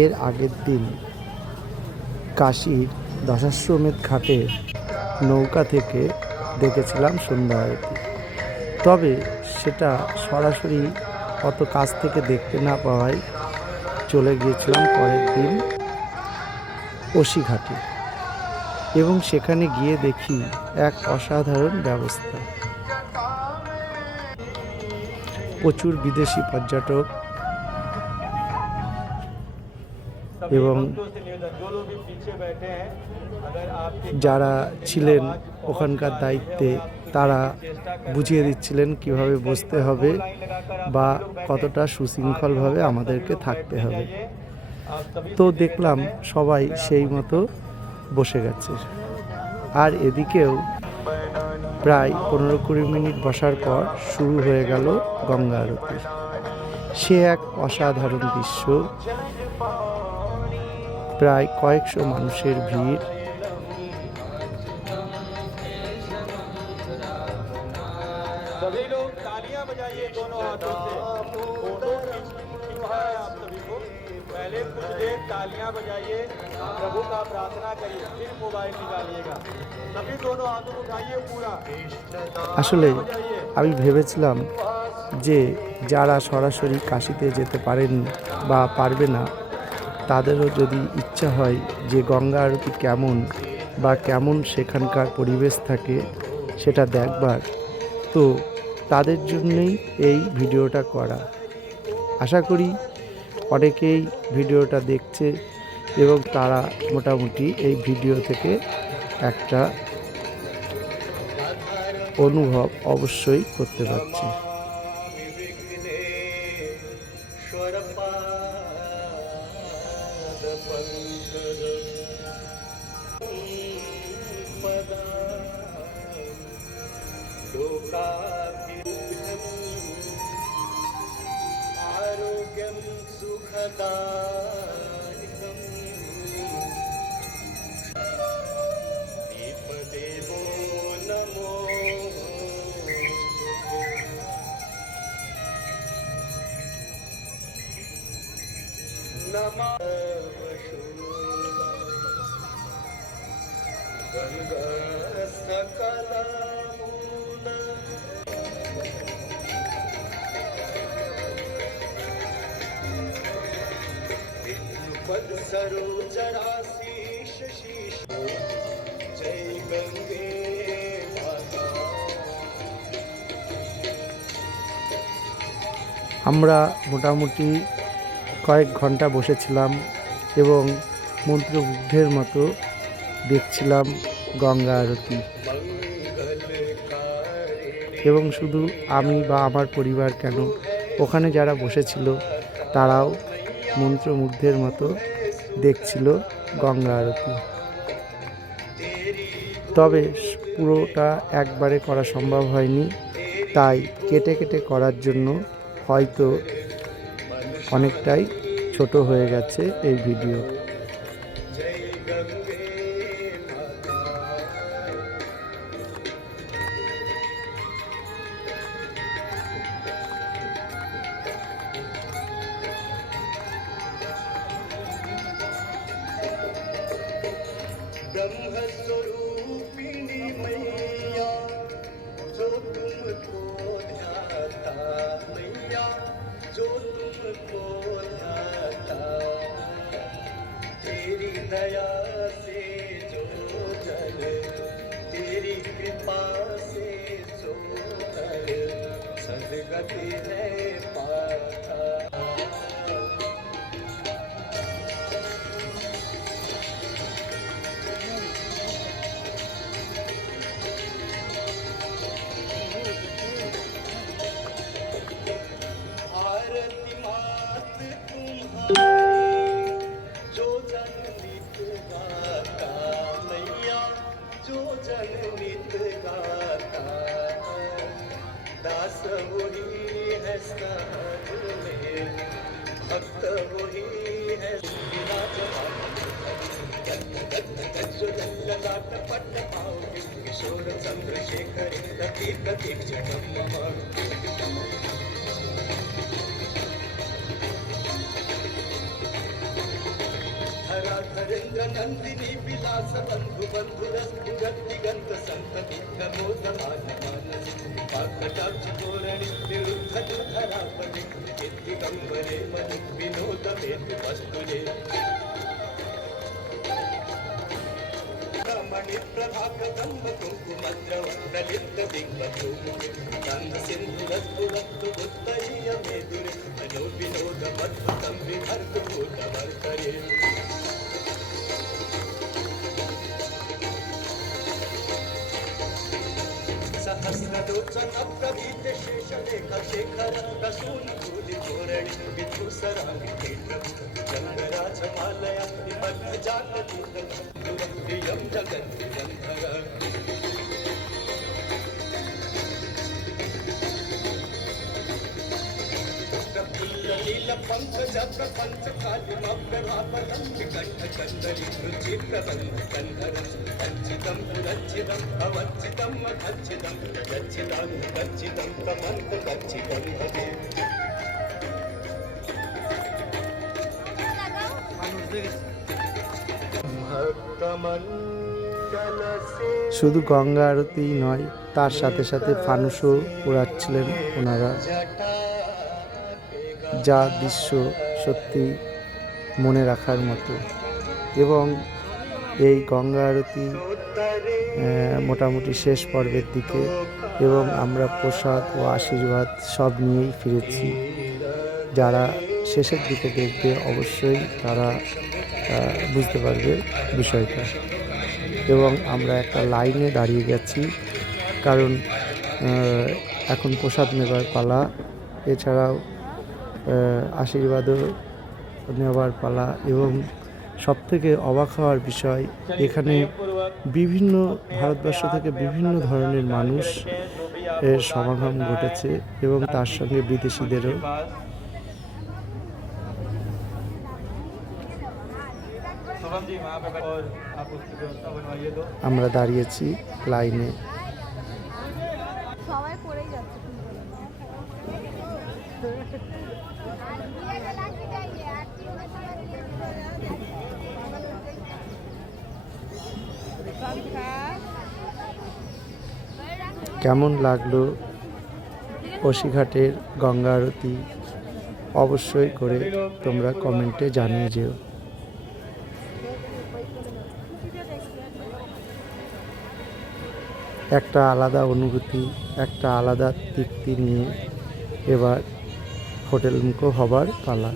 এর আগের দিন কাশীর দশাশ্বমেধ ঘাটের নৌকা থেকে দেখেছিলাম সন্ধ্যা আরতি। তবে সেটা সরাসরি অত কাছ থেকে দেখতে না পাওয়ায় চলে গিয়েছিলাম পরের দিন অসিঘাটে, এবং সেখানে গিয়ে দেখি এক অসাধারণ ব্যবস্থা। প্রচুর বিদেশি পর্যটক এবং যারা ছিলেন ওখানকার দায়িত্বে তারা বুঝিয়ে দিচ্ছিলেন কিভাবে বসতে হবে বা কতটা সুশৃঙ্খলভাবে আমাদেরকে থাকতে হবে। তো দেখলাম সবাই সেই মতো বসে গেছে। আর এদিকেও প্রায় 15-20 মিনিট বসার পর শুরু হয়ে গেল গঙ্গা আরতি। সে এক অসাধারণ দৃশ্য। প্রায় কয়েকশো মানুষের ভিড়। सभी लोग तालियां बजाइए दोनों हाथों से। फोटो खींचना है आप सभी को। पहले कुछ देर तालियां बजाइए, प्रभु का प्रार्थना करिए, फिर मोबाइल निकालिएगा। सभी दोनों हाथों को उठाइए पूरा। আসলে আমি ভেবেছিলাম যে যারা সরাসরি কাশীতে যেতে পারেন বা পারবে না, তাদেরও যদি ইচ্ছা হয় যে গঙ্গা আরতি কেমন বা কেমন সেখানকার পরিবেশ থাকে সেটা দেখবার, তো তাদের জন্যই এই ভিডিওটা করা। আশা করি অনেকেই ভিডিওটা দেখছে এবং তারা মোটামুটি এই ভিডিও থেকে একটা অনুভব অবশ্যই করতে পারছে। आरोग्यं सुखदायकम् दीपदेवो नमो नमः गंगा सकलमूल पद सरोजराशीष शीश जय गंगे माता। আমরা মোটামুটি কয়েক ঘন্টা বসেছিলাম এবং মন্ত্রমুগ্ধের মতো দেখছিলাম গঙ্গা আরতি। এবং শুধু আমি বা আমার পরিবার কেন, ওখানে যারা বসেছিল তারাও মন্ত্রমুগ্ধের মতো দেখছিল গঙ্গা আরতি। তবে পুরোটা একবারে করা সম্ভব হয়নি, তাই কেটে কেটে করার জন্য হয়তো অনেকটাই ছোট হয়ে গেছে এই ভিডিও। ब्रह्मस्वरूपिणी मैया जो तुमको ध्याता, मैया जो तुमको ध्याता, तेरी दया से जो जल, तेरी कृपा से जो नर सदगति है पाता। भारती मात तुम्हारी जो जन नित गाता, मैया जो जन नित गाता, दास वही है सहज में, भक्त वही है पट पाओ किशोर चंद्रशेखर कति कति जगम। नंदिनी विलास बंधु बंधुरस दिगंत संतति प्रमोद मान मानसी कटाक्ष तोरणी निरुद्ध धरापति दिगंबरे मनु विनोद वेद वस्तुरे मणि प्रभाकदम्ब कुङ्कुमद्रवलिप्त दिग्बधूमुखे गन्ध सिन्धुरस्तु वस्तु उत्तरीय मेदुरे अनो विनोद मद्भुतं विभर्तु भूतवर्तरे सहस्रलोचन प्रभीत शेषलेख शेखर रसूल कूलि तोरणी विधुसराणि प्रभु चन्द्रराजमालया विबद्ध जानकी प्रियं जगन्ति बन्धर नील पंकज प्रपंच कालिमप्रभापदं विकण्ठ चन्दरि रुचि प्रबन्ध कन्धरं कञ्चितं पुरच्चितं अवच्चितं मखच्चितं गच्छितं गच्छितं तमन्त गच्छितं भजे শুধু গঙ্গা আরতি নয়, তার সাথে সাথে ফানুসও উড়াচ্ছিলেন ওনারা, যা দৃশ্য সত্যি মনে রাখার মতো। এবং এই গঙ্গা আরতি মোটামুটি শেষ পর্বের দিকে, এবং আমরা প্রসাদ ও আশীর্বাদ সব নিয়েই ফিরেছি। যারা শেষের দিকে দেখবে অবশ্যই তারা বুঝতে পারবে বিষয়টা। এবং আমরা একটা লাইনে দাঁড়িয়ে গেছি, কারণ এখন প্রসাদ নেবার পালা, এছাড়াও আশীর্বাদও নেওয়ার পালা। এবং সবথেকে অবাক হওয়ার বিষয়, এখানে বিভিন্ন ভারতবর্ষ থেকে বিভিন্ন ধরনের মানুষ এর সমাগম ঘটেছে, এবং তার সঙ্গে বিদেশিদেরও। আমরা দাঁড়িয়েছি লাইনে। সবাই পড়েই যাচ্ছে। কেমন লাগলো বসিরহাটের গঙ্গা আরতি? অবশ্যই করে তোমরা কমেন্টে জানিয়ে যেও। একটা আলাদা অনুভূতি, একটা আলাদা তৃপ্তি নিয়ে এবার হোটেলমুখো হবার পালা।